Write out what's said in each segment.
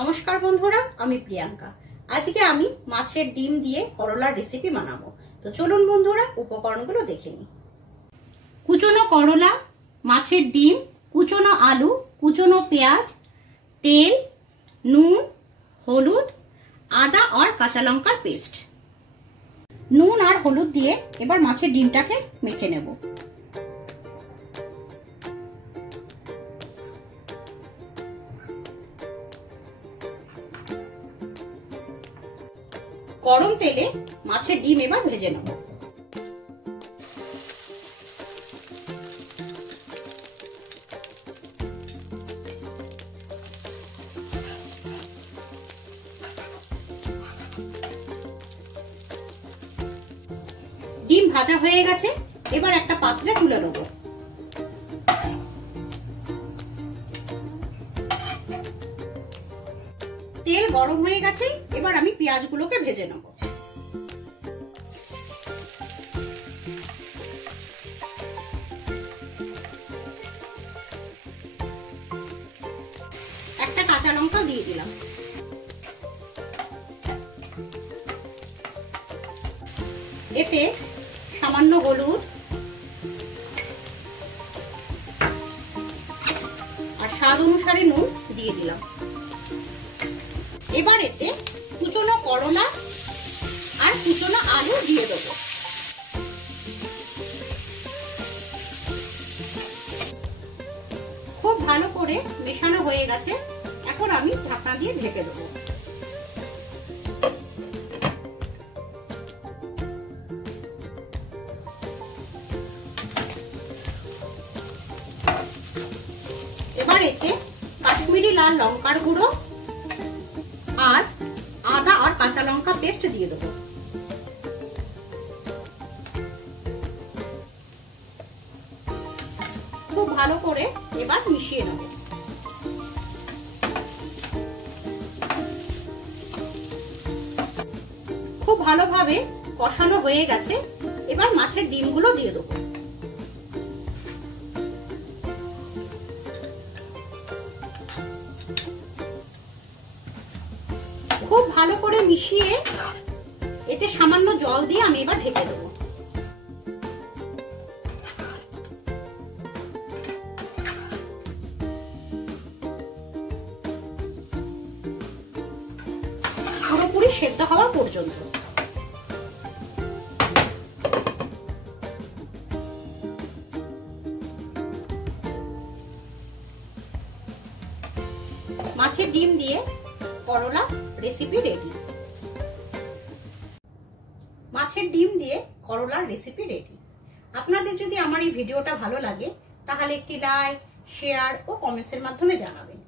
নমস্কার বন্ধুরা, আমি প্রিয়াঙ্কা। আজকে আমি মাছের ডিম দিয়ে করলার রেসিপি বানাবো। তো চলুন বন্ধুরা, উপকরণগুলো দেখে নিই। কুচনো করলা, মাছের ডিম, কুচনো আলু, কুচনো পেঁয়াজ, তেল, নুন, হলুদ, আদা আর কাঁচা লঙ্কার পেস্ট। নুন আর হলুদ দিয়ে এবার মাছের ডিমটাকে মেখে নেব। গরম তেলে মাছের ডিম এবার ভেজে নেব। ডিম ভাজা হয়ে গেছে, এবার একটা পাত্রে তুলে নেব। তেল গরম হয়ে গেছে, এবার আমি পেঁয়াজগুলোকে ভেজে নেব। একটা কাঁচা লঙ্কা দিয়ে দিলাম। এতে সামান্য হলুদ আর স্বাদ অনুসারে নুন দিয়ে দিলাম। এবার এতে কুচনো করলা আর কুচনো আলু দিয়ে দেবো। খুব ভালো করে মেশানো হয়ে গেছে, এখন আমি ঢাকনা দিয়ে ঢেকে দেবো। এবার এতে কাশ্মীরি লাল লঙ্কার গুঁড়ো আর আদা আর কাঁচা লঙ্কা পেস্ট দিয়ে দেবো। খুব ভালো করে এবার মিশিয়ে নেব। খুব ভালোভাবে কষানো হয়ে গেছে, এবার মাছের ডিমগুলো দিয়ে দেবো। খুব ভালো করে মিশিয়ে এতে সামান্য জল দিয়ে আমি এবার ঢেকে দেবো। পুরোপুরি সেদ্ধ হওয়া পর্যন্ত। মাছের ডিম দিয়ে করলা রেসিপি রেডি। মাছের ডিম দিয়ে করলার রেসিপি রেডি। আপনাদের যদি আমার এই ভিডিওটা ভালো লাগে তাহলে একটি লাইক, শেয়ার ও কমেন্টসের মাধ্যমে জানাবেন।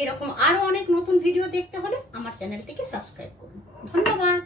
এরকম আরো অনেক নতুন ভিডিও দেখতে হলে আমার চ্যানেলটিকে সাবস্ক্রাইব করুন। ধন্যবাদ।